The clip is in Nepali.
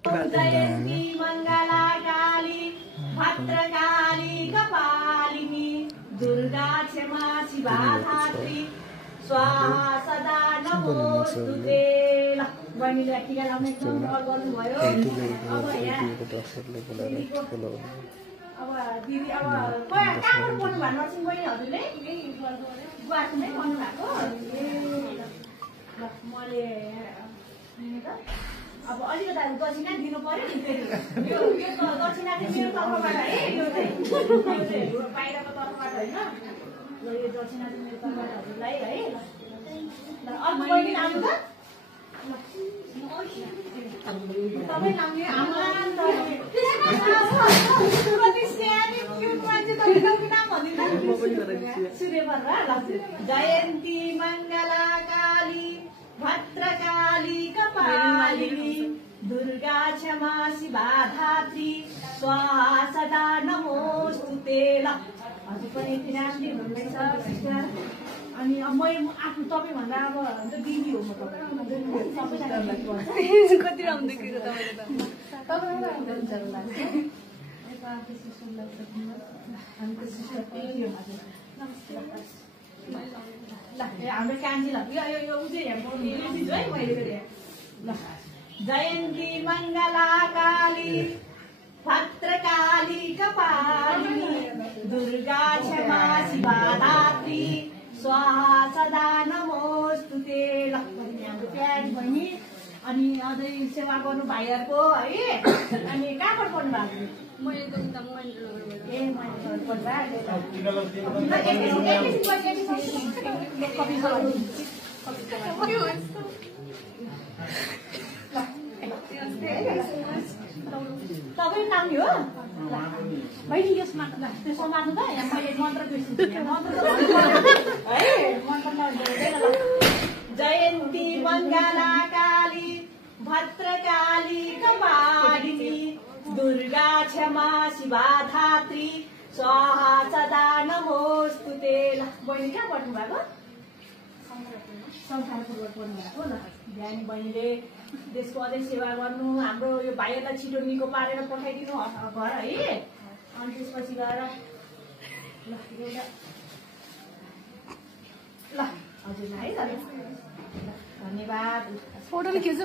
जयन्ती मङ्गला काली भद्रकाली कपालिनी दुर्गा क्षमा शिवा धात्री स्वाहा सदा नमोस्तुते। ल बहिनीले टिका लाउन एकदम डर गर्नुभयो। अब यहाँ दिदी अब कहाँबाट बोल्नु भएको नर्सिङ बहिनी हजुरले गुवाहाटीमै बोल्नु भएको। ल मैले अब अलिकति दक्षिणा दिनु पर्यो नि फेरि यो दक्षिणा चाहिँ मेरो तर्फबाट है यो चाहिँ बाहिरको तर्फबाट होइन। ल यो दक्षिणा चाहिँ मेरो तर्फबाट हजुरलाई है। ल अर्को बहिनी आउनु त तपाईँ लाउने आमा जयन्ती मङ्गला काली भद्रकाली कपालिनी दुर्गा क्षमा शिवा धात्री स्वाहा सदा नमोस्तुते। ल हजुर पनि यति राम्रै हुनुहुँदैछ सिस्टर। अनि म आफू तपाईँभन्दा अब दिदी हो म तपाईँ कति राम्रो देखिन्छ हाम्रो कान्छी ल यो है मैले ल जयन्ती मङ्गला काली भद्रकाली कपालिनी दुर्गा क्षमा शिवा धात्री स्वाहा सदा नमोस्तुते। ल हाम्रो प्यारी बहिनी अनि अझै सेवा गर्नु भाइहरूको है। अनि कहाँबाट पढ्नु भएको? मैले त उता ए मैले तपाईँ नाम हो बहिनी यसमा त्यसो मान्नु त यहाँ मैले मन्त्र बिर्सिन्छु है मन्त्र। जयन्ती मङ्गला काली भद्रकाली कपालिनी दुर्गा क्षमा शिवा धात्री स्वाहा सदा नमोस्तुते। ल बहिनी कहाँ पढ्नु भएको? संसारपूर्वक पढ्नु भएको। ल बिहानी बहिनीले देशको अझै सेवा गर्नु हाम्रो यो भाइहरूलाई छिटो निको पारेर पठाइदिनु घर है। अनि त्यसपछि गएर ल एउटा ल हजुरलाई है धन्यवाद। फोटो खिच्नु